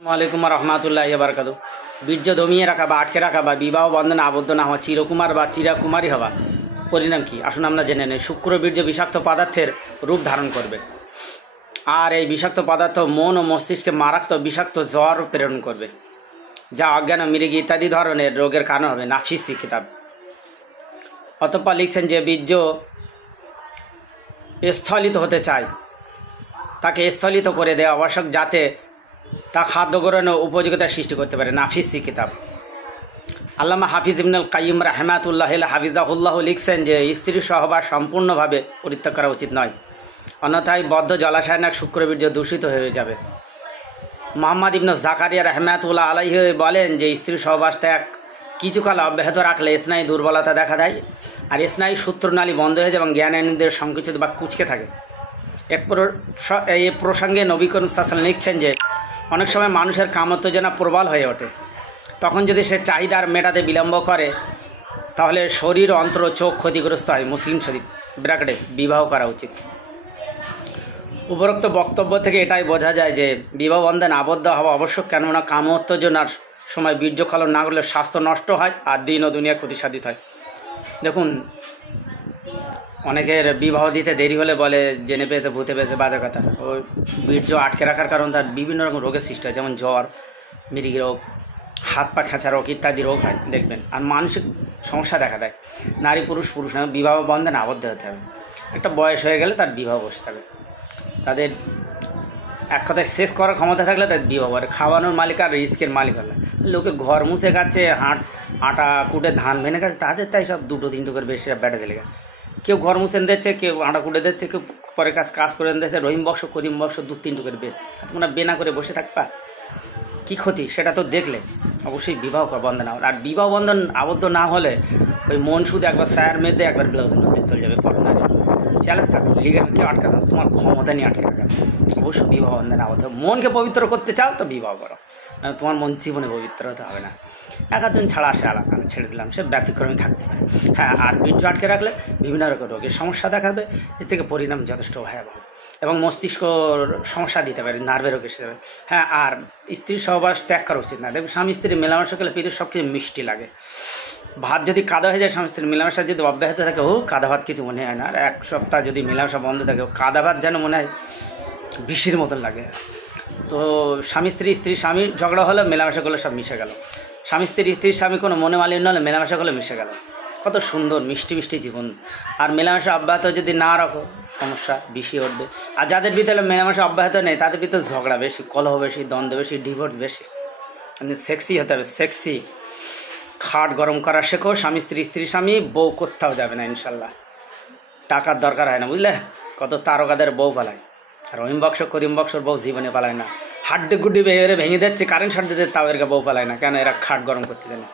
আসসালামু রহমতুল্লাহি বারাকাতু। বীর্য দমিয়ে রাখা বা আটকে রাখা বা বিবাহ বন্ধনে আবদ্ধ না হওয়া, চিরকুমার বা চিরাকুমারী হওয়া পরিণাম কি? আসুন আমরা জেনে নেই। শুক্র বীর্য বিষাক্ত পদার্থের রূপ ধারণ করবে, আর এই বিষাক্ত পদার্থ মন ও মস্তিষ্কে মারাত্মক বিষাক্ত জ্বর প্রেরণ করবে, যা অজ্ঞান, মৃগী ইত্যাদি ধরনের রোগের কারণ হবে। নাফসি কিতাব। অতঃপর লিখছেন যে বীর্য স্থলিত হতে চায়, তাকে স্থলিত করে দেওয়া আবশ্যক, যাতে তা খাদ্য গ্রহণের উপযোগিতা সৃষ্টি করতে পারে। নাফিসি কিতাব। আল্লামা হাফিজ ইবনুল কাইয়িম রাহমাতুল্লাহ হাফিজাহুল্লাহ লিখছেন যে স্ত্রী সহবাস সম্পূর্ণভাবে পরিত্যাগ করা উচিত নয়, অন্যথায় বদ্ধ জলাশয় না শুক্রবীর্য দূষিত হয়ে যাবে। মোহাম্মদ ইবনু জাকারিয়া রাহমাতুল্লাহ আলাইহি বলেন যে স্ত্রী সহবাস ত্যাগ কিছুকাল অব্যাহত রাখলে স্নায়ু দুর্বলতা দেখা দেয়, আর স্নায়ু সূত্রনালী বন্ধ হয়ে যায় এবং জ্ঞানেন্দ্রিয় সংকুচিত বা কুঁচকে থাকে। এই প্রসঙ্গে নবী করিম সাল্লাল্লাহু আলাইহি ওয়াসাল্লাম লিখছেন যে অনেক সময় মানুষের কামোত্তেজনা প্রবল হয়ে ওঠে, তখন যদি সে চাহিদার মেটাতে বিলম্ব করে তাহলে শরীর, অন্তর, চোখ ক্ষতিগ্রস্ত হয়। মুসলিম শরীফ ব্র্যাকেটে বিবাহ করা উচিত। উপরোক্ত বক্তব্য থেকে এটাই বোঝা যায় যে বিবাহ বন্ধনে আবদ্ধ হওয়া আবশ্যক, কেননা কামোত্তেজনার সময় বীর্যক্ষরণ না করলে স্বাস্থ্য নষ্ট হয় আর দিন ও দুনিয়া ক্ষতিসাধিত হয়। দেখুন, অনেকের বিবাহ দিতে দেরি হলে বলে জেনে পেয়েছে, ভূতে পেয়েছে, বাজে কথা। ওই বীর্য আটকে রাখার কারণ তার বিভিন্ন রকম রোগের সৃষ্টি হয়, যেমন জ্বর, মৃগী রোগ, হাত পা খেঁচা রোগ ইত্যাদি রোগ হয় দেখবেন। আর মানসিক সমস্যা দেখা দেয়। নারী পুরুষ না, বিবাহ বন্ধনে আবদ্ধ হতে হবে। একটা বয়স হয়ে গেলে তার বিবাহ বসতে হবে। তাদের এক কথায় শেষ করার ক্ষমতা থাকলে তাদের বিবাহ করে। খাওয়ানোর মালিক আর রিস্কের মালিক হলে লোকে ঘর মুছে খাচ্ছে, আটা কুটে ধান ভেঙে খাচ্ছে, তাদের তাই সব দুটো তিনটে করে বেশি ব্যাটা দিলে গেছে। কেউ ঘর মুছেন দিচ্ছে, কেউ আটা কুটে দিচ্ছে, কেউ পরে কাজ করে দিচ্ছে। রহিম বংশ করিম বংশ দু তিনটে করে তোমরা বেনা করে বসে থাকবা, কী ক্ষতি সেটা তো দেখলে অবশ্যই বিবাহ বন্ধন। আর বিবাহ বন্ধন আবদ্ধ না হলে ওই মন শুধু একবার সায়ার মেয়েদের একবার ব্লাউজের মধ্যে চলে যাবে। ফরেনারে চ্যালেঞ্জ থাকবে, লিগের কেউ আটকে না, তোমার ক্ষমতা নিয়ে আটকে রাখবে। অবশ্যই বিবাহ বন্ধনে আবদ্ধ। মনকে পবিত্র করতে চাও তো বিবাহ করো, তোমার মন জীবনে পবিত্র হতে হবে না। এক একজন ছাড়া আসে আলাদা, আমি ছেড়ে দিলাম, সে ব্যতিক্রমী থাকতে পারে। হ্যাঁ, আর বীর্য আটকে রাখলে বিভিন্ন রকম রোগের সমস্যা দেখাবে, এর থেকে পরিণাম যথেষ্ট ভয়াবহ এবং মস্তিষ্ক সমস্যা দিতে পারে, নার্ভের রোগ এসে যাবে। হ্যাঁ, আর স্ত্রীর সহবাস ত্যাগ করা উচিত না। দেখবেন স্বামী স্ত্রী মেলামেশা করলে পিঠের সবচেয়ে মিষ্টি লাগে। ভাত যদি কাদা হয়ে যায়, স্বামী স্ত্রীর মেলামেশা যদি অব্যাহত থাকে, কাদা ভাত কিছু মনে হয় না। আর এক সপ্তাহ যদি মেলামেশা বন্ধ থাকে, কাদা ভাত যেন মনে হয় বিষির মতন লাগে। তো স্বামী স্ত্রী, স্ত্রী স্বামী ঝগড়া হলে মেলামেশা করলে সব মিশে গেল। স্বামী স্ত্রী স্বামী কোনো মনে মালিন্য হলে মেলামেশা করলে মিশে গেল। কত সুন্দর মিষ্টি মিষ্টি জীবন। আর মেলামেশা অব্যাহত যদি না রাখো, সমস্যা বেশি উঠবে। আর যাদের ভিতরে মেলামেশা অব্যাহত নেই, তাদের ভিতরে ঝগড়া বেশি, কলহ বেশি, দ্বন্দ্ব বেশি, ডিভোর্স বেশি। সেক্সি হতে হবে, সেক্সি। খাট গরম করা শেখো। স্বামী স্ত্রী স্বামী, বউ কোথাও যাবে না ইনশাল্লাহ। টাকার দরকার হয় না, বুঝলে? কত তারকাদের বউ পালায়, রহিম বক্স করিম বক্সর বউ জীবনে পালায় না। হাড্ডি গুড্ডি ভেঙে দিচ্ছে, কারেন্ট শর্ট দিতে, তাও এরকে বউ পালায় না। কেন? এরা খাট গরম করতে দেয় না।